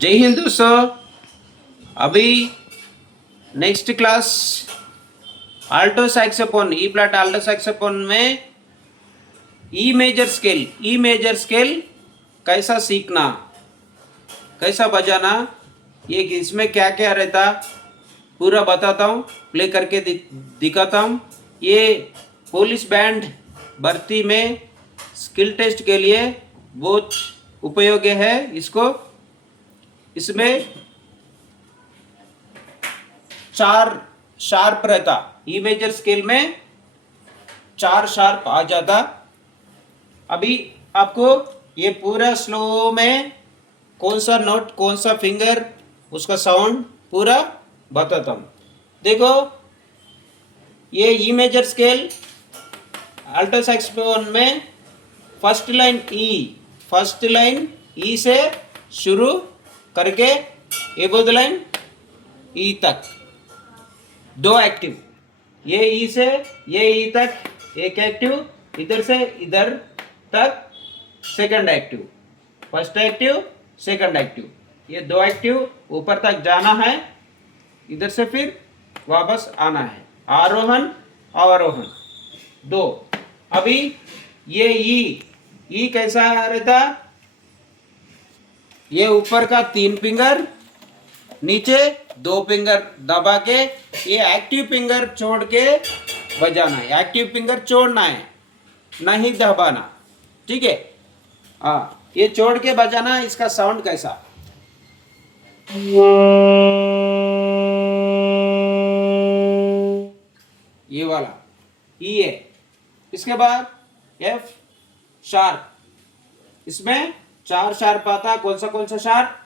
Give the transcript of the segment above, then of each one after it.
जय हिंद दोस्तों। अभी नेक्स्ट क्लास आल्टो सैक्सोफोन ई फ्लैट आल्टो सैक्सोफोन में ई मेजर स्केल कैसा सीखना, कैसा बजाना, ये इसमें क्या क्या रहता पूरा बताता हूँ, प्ले करके दिखाता हूँ। ये पुलिस बैंड भर्ती में स्किल टेस्ट के लिए बहुत उपयोगी है। इसमें 4 शार्प रहता, ई मेजर स्केल में 4 शार्प आ जाता। अभी आपको ये पूरा स्लो में कौन सा नोट कौन सा फिंगर उसका साउंड पूरा बताता हूँ। देखो, ये E major scale alto saxophone में फर्स्ट लाइन ई से शुरू करके एबोव लाइन ई तक 2 एक्टिव, ये ई से ये ई तक एक एक्टिव, इधर से इधर तक second active, first active second active, ये 2 एक्टिव ऊपर तक जाना है, इधर से फिर वापस आना है, आरोहण अवरोहण 2। अभी ये ई कैसा रहता, ये ऊपर का 3 फिंगर नीचे 2 फिंगर दबा के, ये एक्टिव फिंगर छोड़ के बजाना है, एक्टिव फिंगर छोड़ना है, नहीं दबाना, ठीक है। हाँ, ये छोड़ के बजाना। इसका साउंड कैसा, ये वाला ई है। इसके बाद एफ शार्प, इसमें 4 शार्प आता, कौन सा sharp,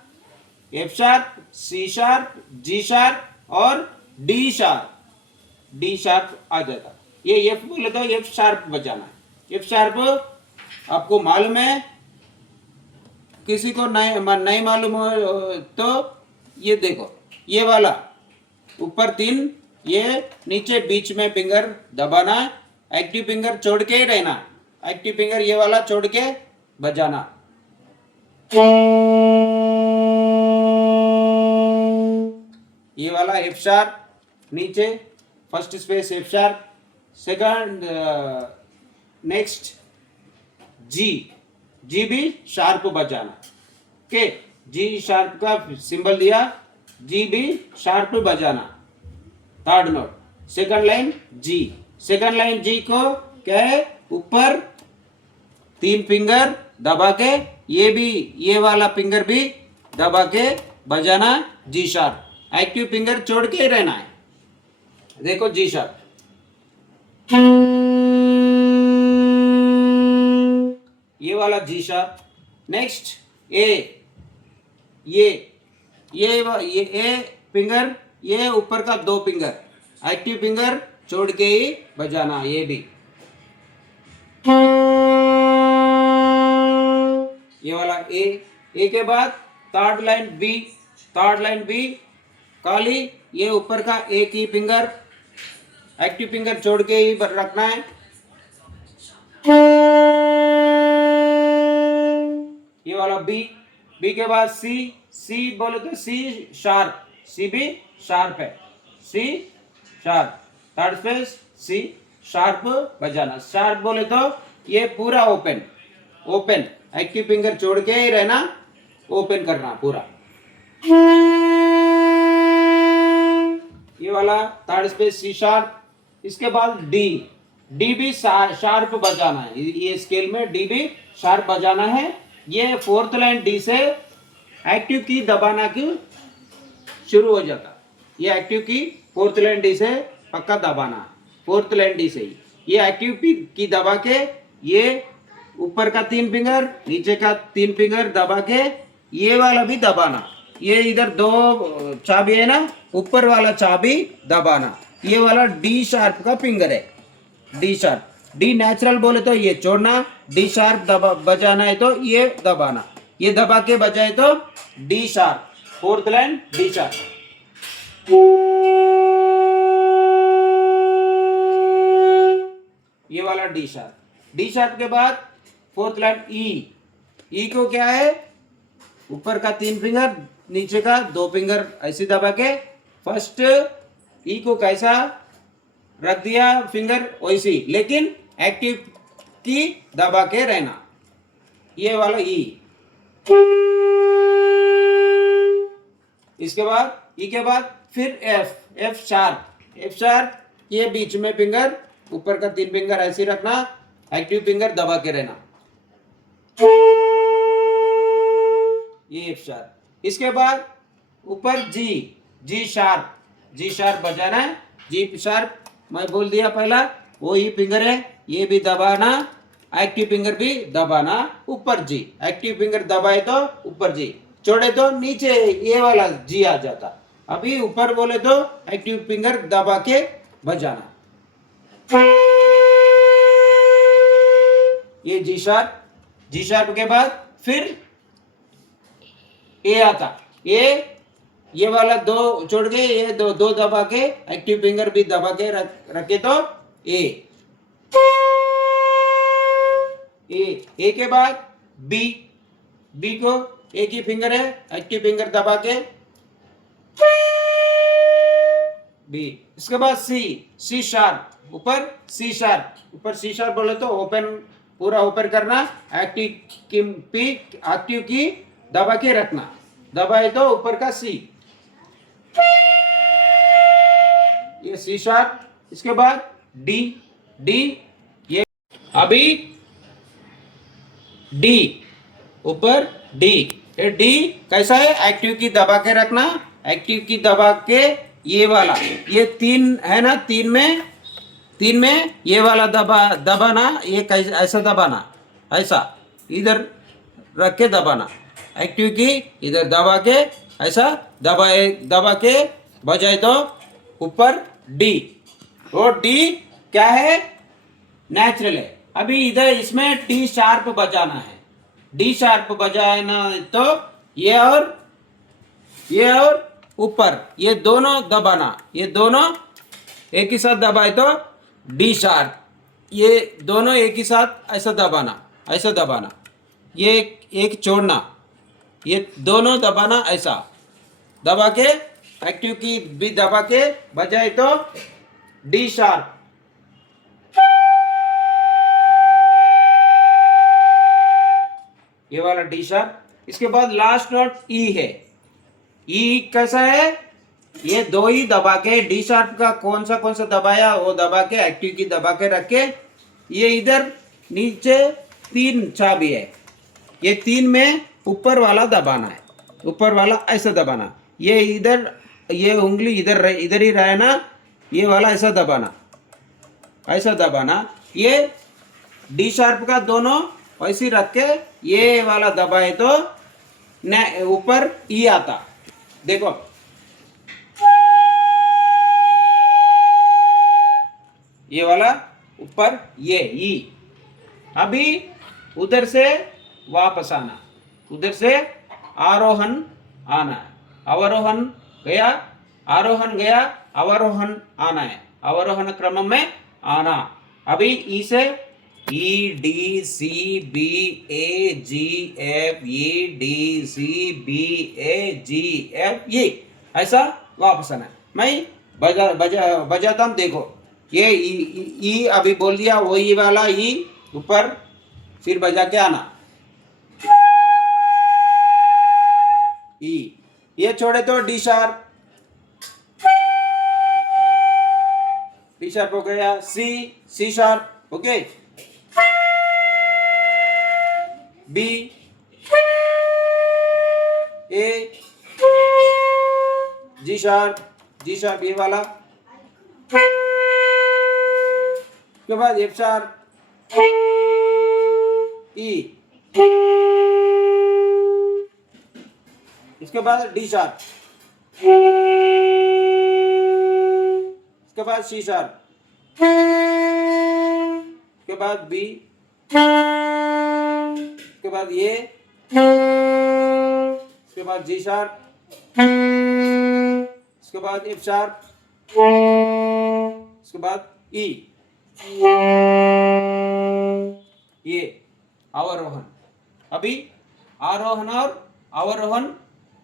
F sharp, C sharp, G sharp और डी शार्प आ जाता। ये एफ बोले तो एफ शार्प बजाना है। एफ शार्प आपको मालूम है, किसी को नहीं मालूम हो तो ये देखो, ये वाला ऊपर 3, ये नीचे बीच में फिंगर दबाना, एक्टिव फिंगर छोड़ के ही रहना, एक्टिव फिंगर ये वाला छोड़ के बजाना। ये वाला एफ शार्प, नीचे first space F sharp, second next G भी शार्प बजाना। ओके, जी शार्प का सिंबल दिया, जी भी शार्प बजाना, third note, second line G को क्या है, ऊपर 3 फिंगर दबा के, ये वाला फिंगर भी दबा के बजाना, जी शार्प, एक्टिव फिंगर छोड़ के ही रहना है। देखो जी शार्प, ये वाला जी शार्प। नेक्स्ट ये ए फिंगर, ये ऊपर का 2 फिंगर, एक्टिव फिंगर छोड़ के ही बजाना, ये भी। ये वाला ए के बाद थर्ड लाइन बी काली, ये ऊपर का ए की फिंगर, एक्टिव फिंगर छोड़ के ही रखना है। ये वाला बी के बाद सी बोले तो सी शार्प, सी भी शार्प है, C sharp, third space C sharp बजाना। शार्प बोले तो ये पूरा ओपन, एक्टिव फिंगर छोड़ के ही रहना, ओपन करना पूरा। ये वाला थर्ड स्पेस सी शार्प। इसके बाद डी भी शार्प बजाना है, ये स्केल में डी भी शार्प बजाना है। ये फोर्थ लाइन डी से एक्टिव की दबाना की शुरू हो जाता, ये एक्टिव की फोर्थ लाइन डी से पक्का दबाना, फोर्थ लाइन डी से ही ये एक्टिव की दबा के, ये ऊपर का 3 फिंगर नीचे का 3 फिंगर दबा के, ये वाला भी दबाना, ये इधर 2 चाबी है ना, ऊपर वाला चाबी दबाना। ये वाला डी शार्प का फिंगर है, डी शार्प। डी नेचुरल बोले तो ये छोड़ना, डी शार्प बजाना है तो ये दबाना, ये दबा के बजाए तो D sharp, fourth line D sharp. ये वाला डी शार्प के बाद फोर्थ लाइन ई को क्या है, ऊपर का 3 फिंगर नीचे का दो फिंगर ऐसे दबा के फर्स्ट ई को कैसा रख दिया फिंगर वैसी, लेकिन एक्टिव की दबा के रहना, ये वाला ई। इसके बाद ई के बाद फिर F, F sharp, F sharp, ये बीच में फिंगर, ऊपर का तीन फिंगर ऐसे रखना, एक्टिव फिंगर दबा के रहना, ये एफ शार्प। इसके बाद ऊपर जी, जी शार्प, जी शार्प बजाना है, जी शार्प मैं बोल दिया पहला, वो ही फिंगर है, ये भी दबाना, एक्टिव फिंगर भी दबाना, ऊपर जी, एक्टिव फिंगर दबाए तो ऊपर जी, छोड़े तो नीचे ये वाला जी आ जाता। अभी ऊपर बोले तो एक्टिव फिंगर दबा के बजाना, ये जी शार्प। जी शार्प के बाद फिर ए आता, ये वाला दो छोड़ के ये दो दो दबा के एक्टिव फिंगर भी दबा के रखे तो ए, ए के बाद बी, बी को एक ही फिंगर है, एक्टिव फिंगर दबा के बी। इसके बाद सी, सी शार्प, ऊपर सी शार्प, ऊपर सी शार्प बोले तो ओपन, पूरा ओपन करना, एक्टिव की दबा के रखना, दबाए तो ऊपर का सी, ये सी शार्प। इसके बाद डी, डी ये अभी डी, ऊपर डी, ये डी कैसा है, एक्टिव की दबा के रखना, एक्टिव की दबा के ये वाला, ये तीन है ना, तीन में ये वाला दबाना, ये कैसे ऐसा दबाना, ऐसा इधर रख के दबाना, एक्टिव की इधर दबा के ऐसा दबा के बजाए तो ऊपर डी, वो डी क्या है, नेचुरल है। अभी इधर इसमें डी शार्प बजाना है, डी शार्प बजाना तो ये और ऊपर ये दोनों दबाना, ये दोनों एक ही साथ दबाए तो डी शार्प, ये दोनों एक ही साथ ऐसा दबाना, ऐसा दबाना, ये एक छोड़ना, ये दोनों दबाना, ऐसा दबा के एक्टिव की भी दबा के बजाए तो डी शार्प, ये वाला डी शार्प। इसके बाद लास्ट नोट ई है, ई कैसा है, ये दो ही दबा के, डी शार्प का कौन सा दबाया वो दबा के, एक्टिव की दबा के रख के, ये इधर नीचे तीन चाबी है, ये तीन में ऊपर वाला दबाना है, ऊपर वाला ऐसा दबाना, ये इधर, ये उंगली इधर ही रहना, ये वाला ऐसा दबाना, ऐसा दबाना, ये डी शार्प का दोनों वैसे रख के ये वाला दबाए तो ऊपर ई आता, देखो ये वाला ऊपर ये ई। अभी उधर से वापस आना, उधर से आरोहण आना है, अवरोहण गया, आरोहण गया, अवरोहण आना है, अवरोहण क्रम में आना। अभी ई से E D C B A G F, E D C B A G F, ये ऐसा वापस आना है। मैं बजाता हूँ, देखो ये ई अभी बोल दिया, वो ई वाला ई ऊपर, फिर बजा के आना, ई, ये छोड़े तो डी शार्प, डी शार्प हो गया, C sharp, okay, B, A, G sharp ये वाला, उसके बाद एफ शार्प, ई, इसके बाद डी शार्प, इसके बाद सी शार्प, इसके बाद बी, इसके बाद ये, इसके बाद जी शार्प, इसके बाद एफ शार्प, इसके बाद ई, ये अवरोहण। अभी आरोहण और अवरोहण